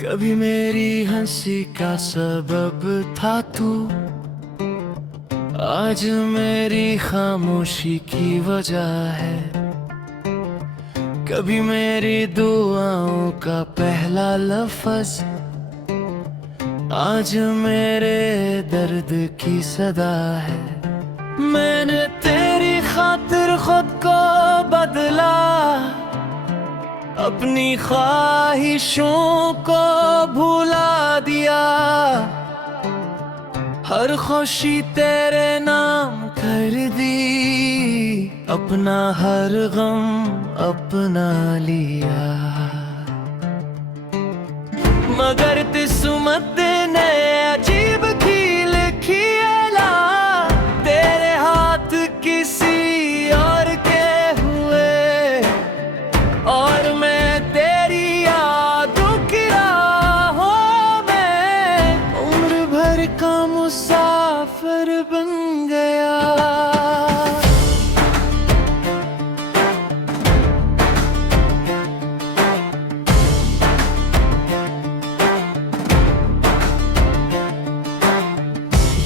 कभी मेरी हंसी का सबब था तू, आज मेरी खामोशी की वजह है। कभी मेरी दुआओं का पहला लफ्ज, आज मेरे दर्द की सदा है। मैंने तेरी खातिर खुद को बदला, अपनी ख्वाहिशों को भुला दिया। हर खुशी तेरे नाम कर दी, अपना हर गम अपना लिया। मगर किस्मत ने अजीब खेल खेला, तेरे हाथ किसी और के हुए और मैं तेरी यादों की राहों में उम्र भर का मुसाफिर बन गया।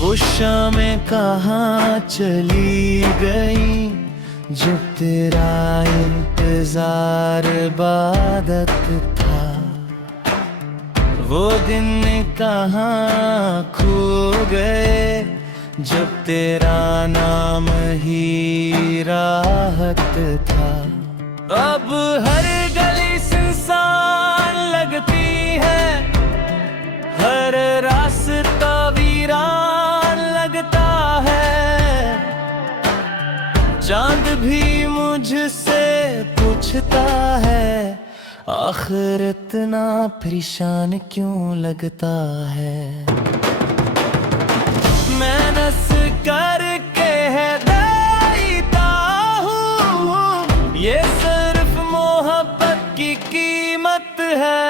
वो शामें कहाँ चली गई, जब तेरा इंतजार इबादत था। वो दिन कहाँ खो गए, जब तेरा नाम ही राहत था। अब हर गली सुनसान लगती है, हर रास्ता वीरान लगता है। चांद भी मुझसे पूछता है, आखिर इतना परेशान क्यों लगता है। मैं नस करके है देता हूँ, ये सिर्फ मोहब्बत की कीमत है।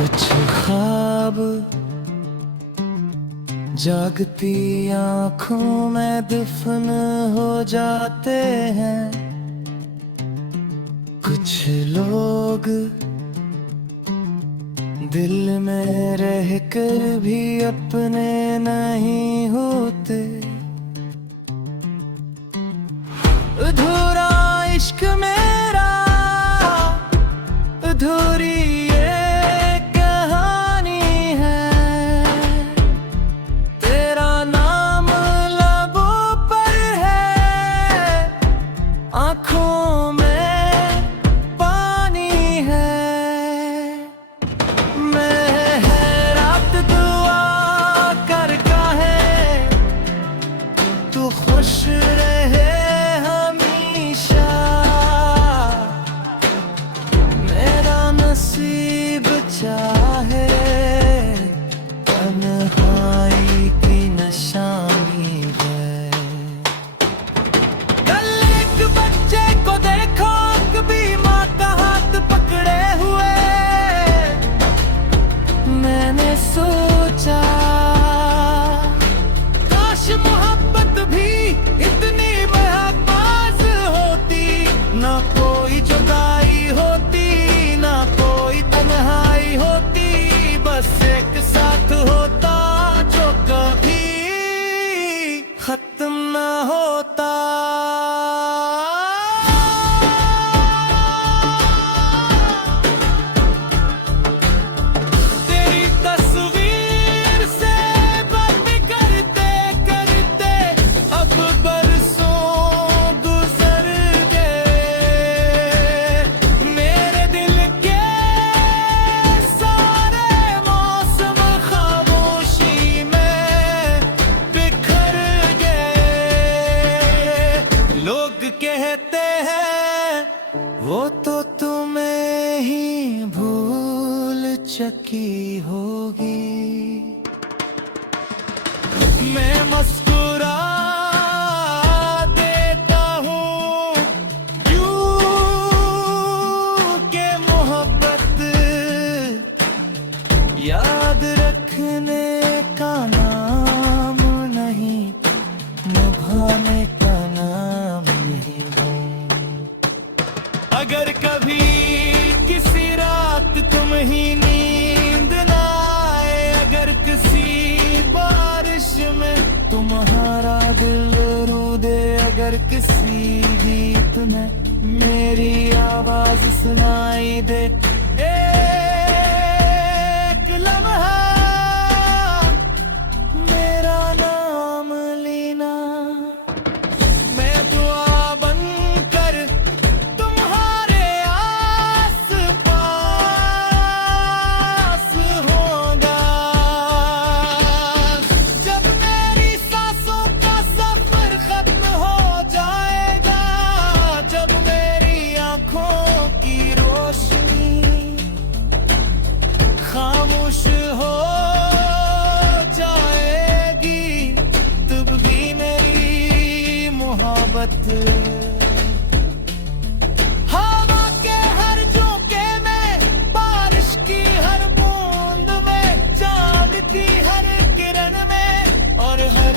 कुछ ख्वाब जागती आँखों में दफन हो जाते हैं। कुछ लोग दिल में रहकर भी अपने नहीं होते। अधूरा इश्क मेरा, अधूरी आँखों में पानी है। मैं है रात दुआ करता है, तू खुश रहे हमेशा। मेरा नसीब चाहे तन्हाई की निशानी है। बच्चे को देखो कभी माँ का हाथ पकड़े हुए, मैंने सोचा काश मोहब्बत भी इतनी महकबाज होती। ना कोई जुदाई होती, ना कोई तन्हाई होती, बस एक साथ होता जो कभी खत्म ना होता। कहते हैं वो तो तुम्हें ही भूल चुकी होगी। मैं मुस्कुरा देता हूँ यूं के मोहब्बत अगर किसी गीत में मेरी आवाज सुनाई दे, एक लम्हा मेरा नाम लेना, मैं दुआ बनकर तुम्हारे आस पास होगा। जब मेरी सांसों का सफर खत्म हो जाएगा, जब मेरी आंखों की रोशनी खामोश हो जाएगी, तब भी मेरी मोहब्बत हवा के हर झोंके में, बारिश की हर बूंद में, चांद की हर किरण में, और हर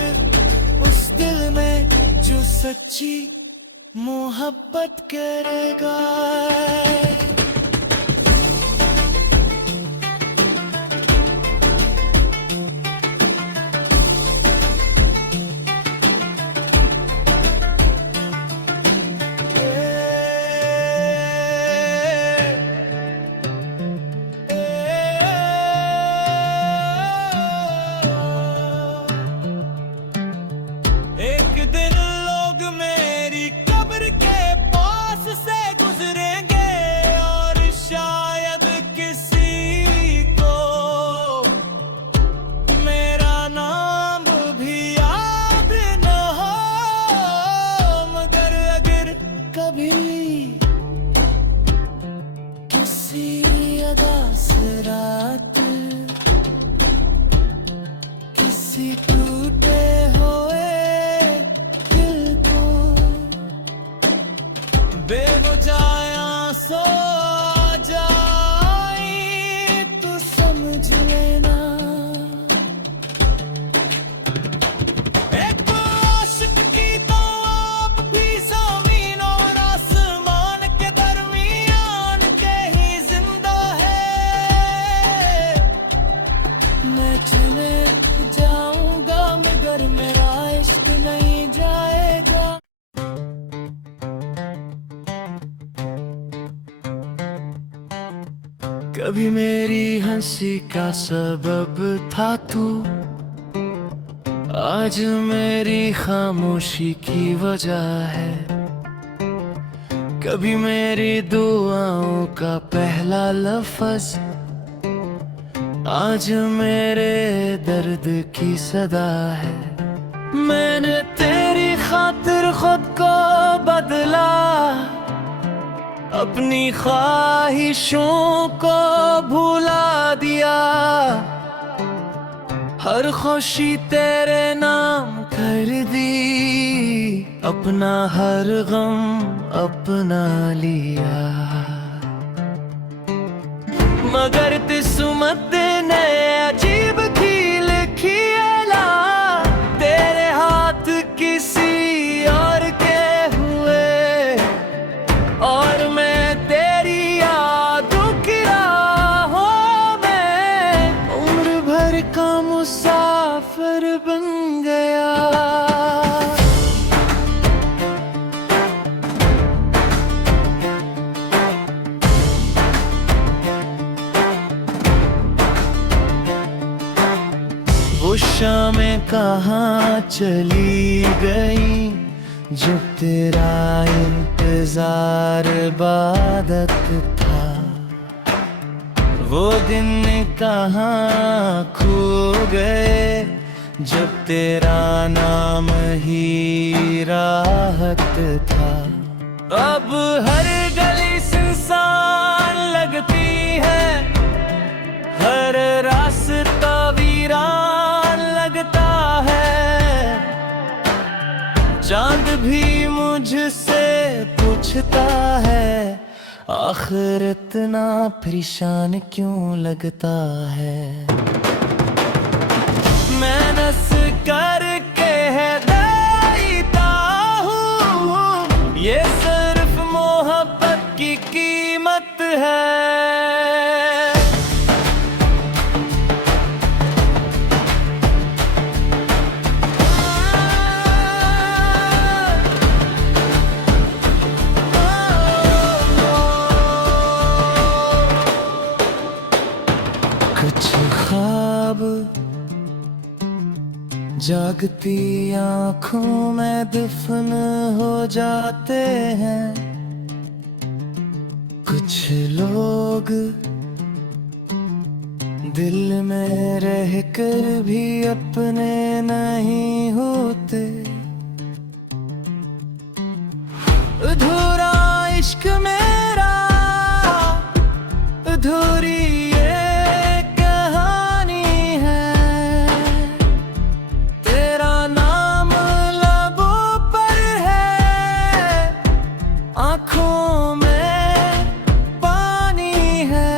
उस दिल में जो सच्ची मोहब्बत करेगा। एक दिन लोग मेरी कब्र के पास से गुजरेंगे, और शायद किसी को मेरा नाम भी याद न हो, मगर अगर कभी किसी अदा से रात किसी टूटे हुए बेवजह सो जाई तो समझ लेना, एक आशिक की तो आप भी ज़मीन और आसमान के दरमियान के ही जिंदा है। मैं चले जाऊंगा मगर मेरा इश्क नहीं जाएगा। कभी मेरी हंसी का सबब था तू, आज मेरी खामोशी की वजह है। कभी मेरी दुआओं का पहला लफ्ज, आज मेरे दर्द की सदा है। मैंने तेरी खातिर खुद को बदला, अपनी ख्वाहिशों को भुला दिया, हर खुशी तेरे नाम कर दी, अपना हर गम अपना लिया। मगर किस्मत ने अजीब खेल खेला, तेरे हाथ किसी और के हुए, और मैं तेरी यादों की राहों में उम्र भर का मुसाफिर बन गया। वो शामें कहाँ चली गई, जब तेरा इंतजार इबादत था। वो दिन कहाँ खो गए, जब तेरा नाम ही राहत था। अब हर गली सुनसान लगती है, हर रास्ता वीरान लगता है। चांद भी मुझसे पूछता है, आखिर इतना परेशान क्यों लगता है। मैं नस करके है देता हूँ, ये सिर्फ मोहब्बत की कीमत है। जागती आंखों में दफन हो जाते हैं कुछ लोग, दिल में रहकर भी अपने नहीं होते। अधूरा इश्क मेरा, अधूरी ये कहानी है, तेरा नाम लबों पर है, आंखों में पानी है।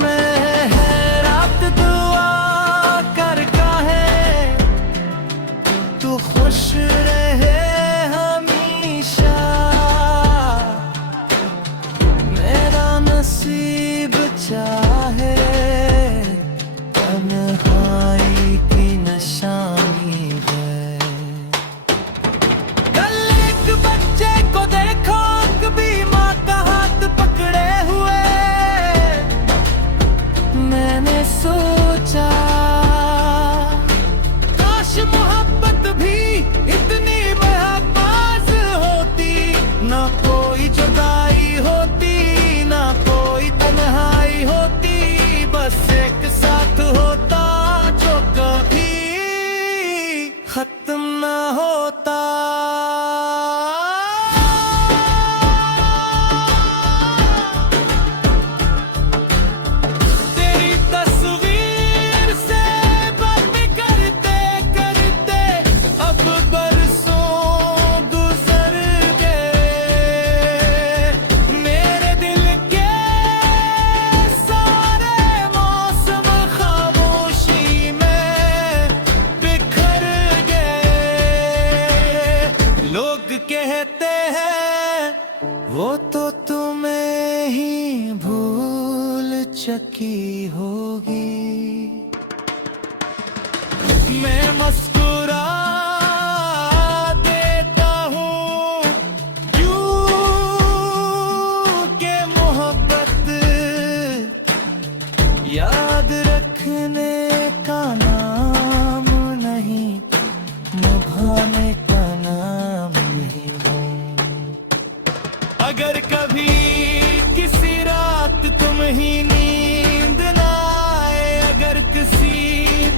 मैं है रात दुआ कर काहे तू खुश रहे हमेशा, मेरा नसीब चाहे तन्हाई की निशानी है। कल एक बच्चे को देखो कभी माँ का हाथ पकड़े हुए, मैंने सोचा काश मोहब्बत भी इतनी महबाज होती, ना कोई जुदाई होती, ना कोई तन्हाई होती, बस एक साथ होता जो कभी खत्म ना होता। तेरी तस्वीर से बातें करते करते अब बरसों गुजर गए, मेरे दिल के सारे मौसम खामोशी में बिखर गए। लोग कहते हैं वो तो तुम्हें ही भूल चुकी होगी, मैं मुस्कुरा देता हूँ यूं के मोहब्बत याद रखने का नाम नहीं, निभाने का नाम नहीं है। अगर कभी किसी रात तुम ही नींद ना आए, अगर किसी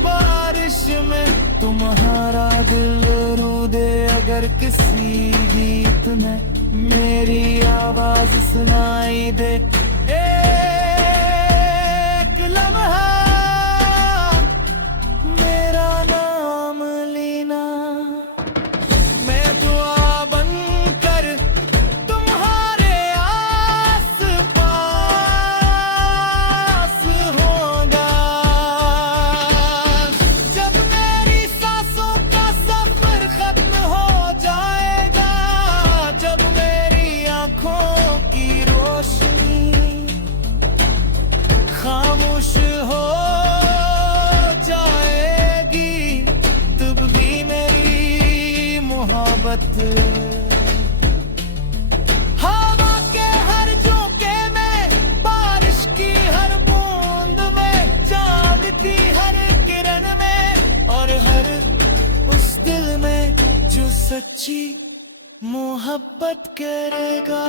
बारिश में तुम्हारा दिल रो दे, अगर किसी गीत में मेरी आवाज सुनाई दे, एक लम्हा मेरा नाम लेना, मैं दुआ बनकर तुम्हारे आस पास होगा। जब मेरी सांसों का सफर खत्म हो जाएगा, जब मेरी आंखों की रोशनी खामोश हो जाएगी, तब भी मेरी मोहब्बत हवा के हर झोंके में, बारिश की हर बूंद में, चांद की हर किरण में, और हर उस दिल में जो सच्ची मोहब्बत करेगा।